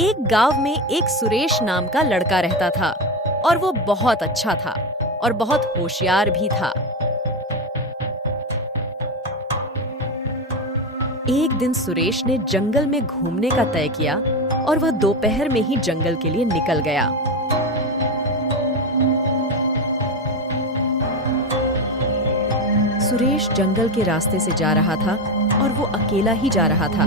एक गांव में एक सुरेश नाम का लड़का रहता था और वो बहुत अच्छा था और बहुत होशियार भी था। एक दिन सुरेश ने जंगल में घूमने का तय किया और वह दोपहर में ही जंगल के लिए निकल गया। सुरेश जंगल के रास्ते से जा रहा था और वो अकेला ही जा रहा था।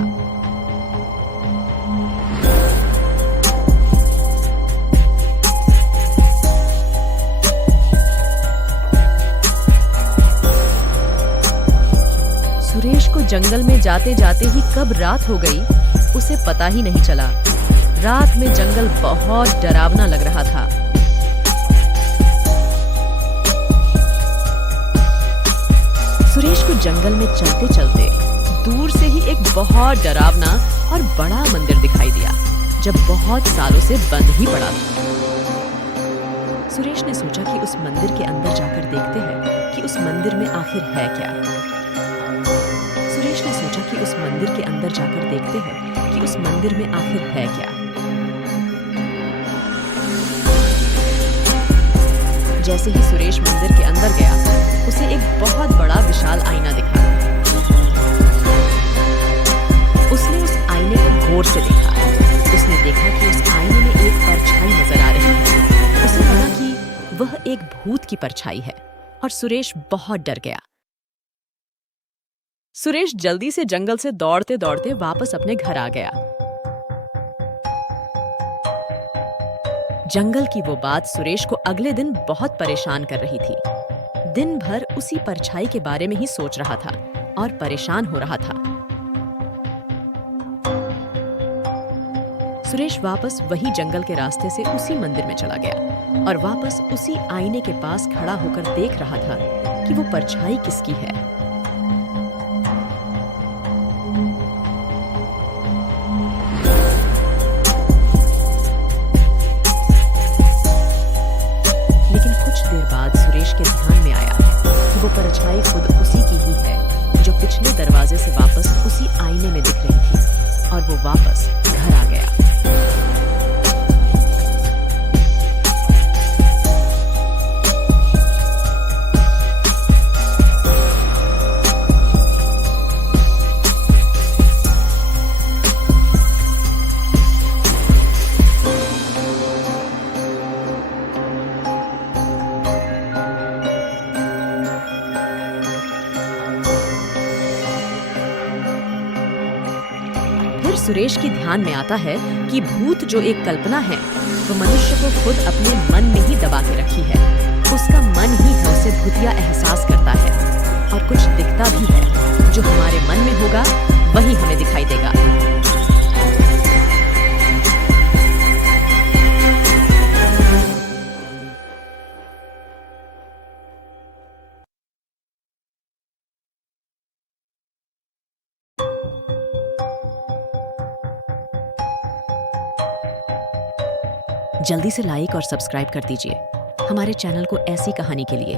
सुरेश को जंगल में जाते जाते ही कब रात हो गई उसे पता ही नहीं चला। रात में जंगल बहुत डरावना लग रहा था। सुरेश को जंगल में चलते चलते दूर से ही एक बहुत डरावना और बड़ा मंदिर दिखाई दिया, जब बहुत सालों से बंद ही पड़ा था। सुरेश ने सोचा कि उस मंदिर के अंदर जाकर देखते हैं कि उस मंदिर में आखिर है क्या। सुरेश ने सोचा कि उस मंदिर के अंदर जाकर देखते हैं कि उस मंदिर में आखिर है क्या। जैसे ही सुरेश मंदिर के अंदर गया, उसे एक बहुत बड़ा विशाल आईना दिखा। उसने उस आईने को गौर से देखा। उसने देखा कि उस आईने में एक परछाई नजर आ रही है। उसे लगा कि वह एक भूत की परछाई है और सुरेश बहुत डर गया। सुरेश जल्दी से जंगल से दौड़ते दौड़ते वापस अपने घर आ गया। जंगल की वो बात सुरेश को अगले दिन बहुत परेशान कर रही थी। दिन भर उसी परछाई के बारे में ही सोच रहा था और परेशान हो रहा था। सुरेश वापस वही जंगल के रास्ते से उसी मंदिर में चला गया और वापस उसी आईने के पास खड़ा होकर देख रहा था कि वो परछाई किसकी है। के ध्यान में आया कि वो परछाई खुद उसी की ही है जो पिछले दरवाजे से वापस उसी आईने में दिख रही थी, और वो वापस घर आ गया। फिर सुरेश के ध्यान में आता है कि भूत जो एक कल्पना है, वो मनुष्य को खुद अपने मन में ही दबा के रखी है। उसका मन ही है उसे भूतिया एहसास करता है, और कुछ दिखता भी है। जो हमारे मन में होगा वही हमें दिखाई देगा। जल्दी से लाइक और सब्सक्राइब कर दीजिए हमारे चैनल को ऐसी कहानी के लिए।